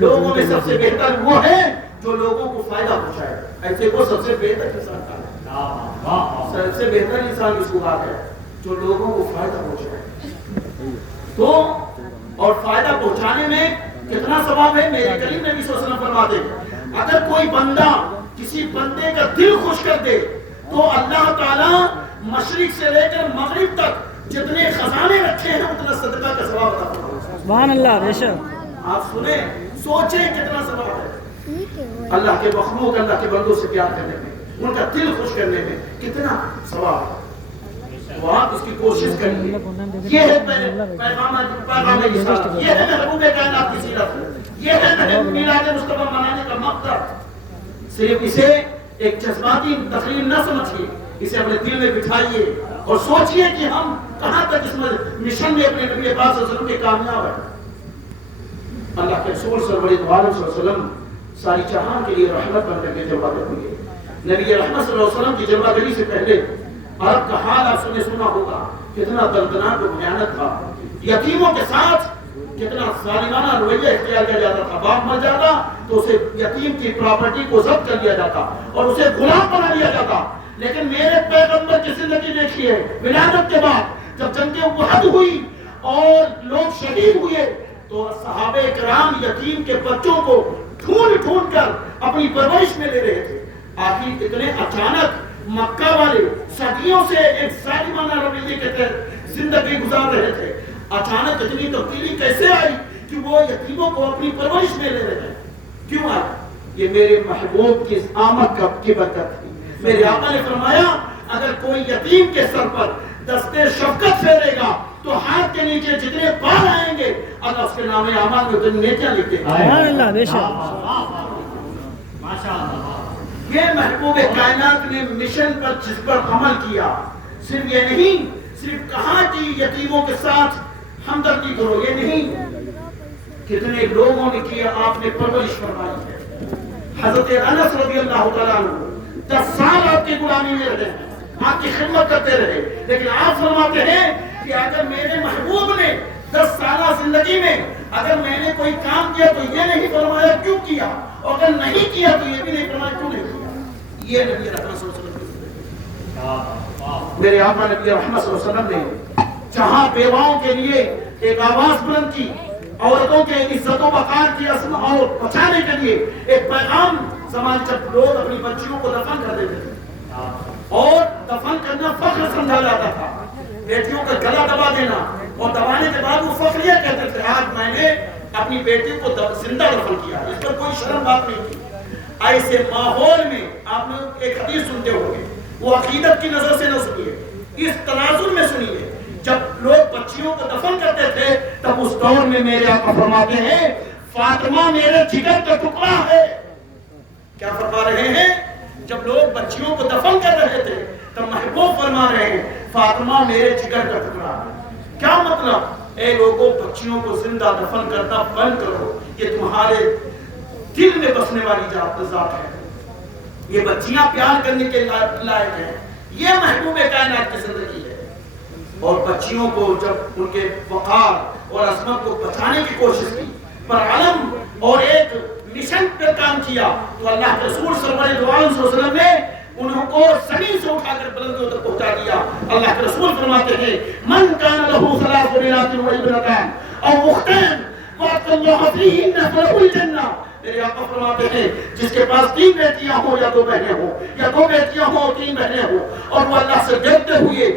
لوگوں میں سب سے بہتر وہ ہے جو لوگوں کو فائدہ پہنچائے، ایسے وہ سب سے بہتر انسان ہے۔ سب سے بہتر انسان اس کو بات ہے جو لوگوں کو فائدہ پہنچائے۔ تو اور فائدہ پہنچانے میں کتنا ثواب ہے، میرے کریم نبی صلی اللہ علیہ وسلم فرماتے ہیں اگر کوئی بندہ کسی بندے کا دل خوش کر دے تو اللہ تعالیٰ مشرق سے لے کر مغرب تک جتنے خزانے رکھے ہیں اتنا صدقہ کا ثواب عطا فرماتا ہے۔ سبحان اللہ، بے شک۔ آپ سنیں، سوچیں کتنا ثواب ہے اللہ کے مخلوق، اللہ کے بندوں سے پیار کرنے میں، ان کا دل خوش کرنے میں کتنا ثواب ہے۔ تو آپ اس کی کوشش کریے۔ یہ ہے پیغام رسالت، یہ ہے محبوب کائنات کی سیرت، یہ ہے میلاد مصطفیٰ منانے کا مقصد۔ صرف اسے ایک جذباتی تقریر نہ سمجھیے، اسے اپنے دل میں بٹھائیے اور سوچئے کہ ہم کہاں تک اس مشن میں اپنے نبی پاک صلی اللہ علیہ وسلم کے کامیاب ہیں۔ اللہ کے رسول صلی اللہ علیہ وسلم ساری جہان کے لیے رحمت بن کر کے جلوہ گر ہوئے۔ نبی رحمت صلی اللہ علیہ وسلم کی جلوہ گری سے پہلے عرب کا حال آپ نے سنا ہوگا، کتنا دردناک و بھیانک تھا۔ یتیموں کے ساتھ کتنا ظالمانہ رویہ اختیار کیا جاتا تھا۔ باپ مر جاتا تو اسے یتیم کی پراپرٹی کو ضبط کر لیا جاتا اور اسے غلام بنا لیا جاتا۔ لیکن میرے پیغمبر کی زندگی دیکھیے، ولادت کے بعد جب جنگ احد ہوئی اور لوگ شہید ہوئے تو صحابہ کرام یتیم کے بچوں کو ڈھونڈ ڈھونڈ کر اپنی پرورش میں لے رہے تھے۔ آخر اتنے اچانک مکہ والے صدیوں سے ایک ظالمانہ رویے کے تحت زندگی گزار رہے تھے، اچانک اتنی تبدیلی کیسے آئی کہ وہ یتیموں کو اپنی پرورش میں لے رہے ہیں؟ کیوں آئی؟ یہ میرے محبوب کی آمد کی برکت تھی۔ میرے آقا نے فرمایا اگر کوئی یتیم کے سر پر دستے شفقت پھیرے گا تو ہاتھ کے نیچے جتنے بال آئیں گے اللہ اس کے نام اعمال میں اتنی نیکیاں لکھ دے گا۔ سبحان اللہ، بے شک۔ یہ محبوب کائنات نے مشن پر جس پر عمل کیا، صرف یہ نہیں صرف کہا کہ یتیموں کے ساتھ ہمدردی کرو، یہ نہیں، کتنے لوگوں نے کیا، آپ نے پرورش فرمائی ہے۔ حضرت انس رضی اللہ تعالیٰ عنہ 10 سال آپ کی غلامی میں رہے، آپ کی خدمت کرتے رہے، لیکن آپ فرماتے ہیں کہ اگر میرے محبوب نے 10 سالہ زندگی میں اگر میں نے کوئی کام کیا تو یہ نہیں فرمایا کیوں کیا، اور اگر نہیں کیا تو یہ بھی نہیں فرمایا کیوں نہیں کیا۔ یہ نبی رحمت صلی اللہ علیہ وسلم کی زندگی۔ میرے آقا نبی رحمت صلی اللہ علیہ وسلم نے جہاں بیواؤں کے لیے ایک آواز بلند کی، عورتوں کے عزت و وقار کی عصمت اور بچانے کے لیے ایک پیغام، زمان جب لوگ اپنی بچیوں کو دفن کر دیتے تھے اور دفن کرنا فخر سمجھا جاتا تھا، بیٹیوں کا گلا دبا دینا اور دبانے کے بعد وہ فخر یہ کہتے تھے آج میں نے اپنی بیٹی کو زندہ دفن کیا، اس پر کوئی شرم بات نہیں تھی۔ ایسے ماحول میں آپ نے ایک حدیث سنتے ہوگے، وہ عقیدت کی نظر سے نہ سنیے، اس تناظر میں سنیے۔ جب لوگ بچیوں کو دفن کرتے تھے تب اس دور میں میرے آقا فرماتے ہیں فاطمہ میرے جگر کا ٹکڑا ہے۔ کیا فرما رہے ہیں؟ جب لوگ بچیوں کو دفن کر رہے تھے تب محبوب فرما رہے ہیں فاطمہ میرے جگر کا ٹکڑا ہے۔ کیا مطلب؟ اے لوگوں، بچیوں کو زندہ دفن کرنا بند کرو، یہ تمہارے دل میں بسنے والی ذات ہے، یہ بچیاں پیار کرنے کے لائق ہیں۔ یہ محبوب کائنات کی زندگی ہے۔ اور بچیوں کو جب ان کے وقار اور عظمت کو بچانے کی کوشش کی، پر علم اور ایک مشن پر کام کیا تو اللہ کے رسول صلی اللہ علیہ وسلم نے انہوں کو زمین سے اٹھا کر بلندیوں تک پہنچا دیا۔ اللہ کے رسول فرماتے ہیں من کان لہ ثلاث بنات و ابنتان او اختان وعد اللہ فیہن فلہ الجنہ۔ میرے آقا فرماتے ہیں جس کے پاس 3 بیٹیاں ہوں یا 2 بہنیں ہوں، یا 2 بیٹیاں ہوں اور 3 بہنیں ہوں، اور وہ اللہ سے ڈرتے ہوئے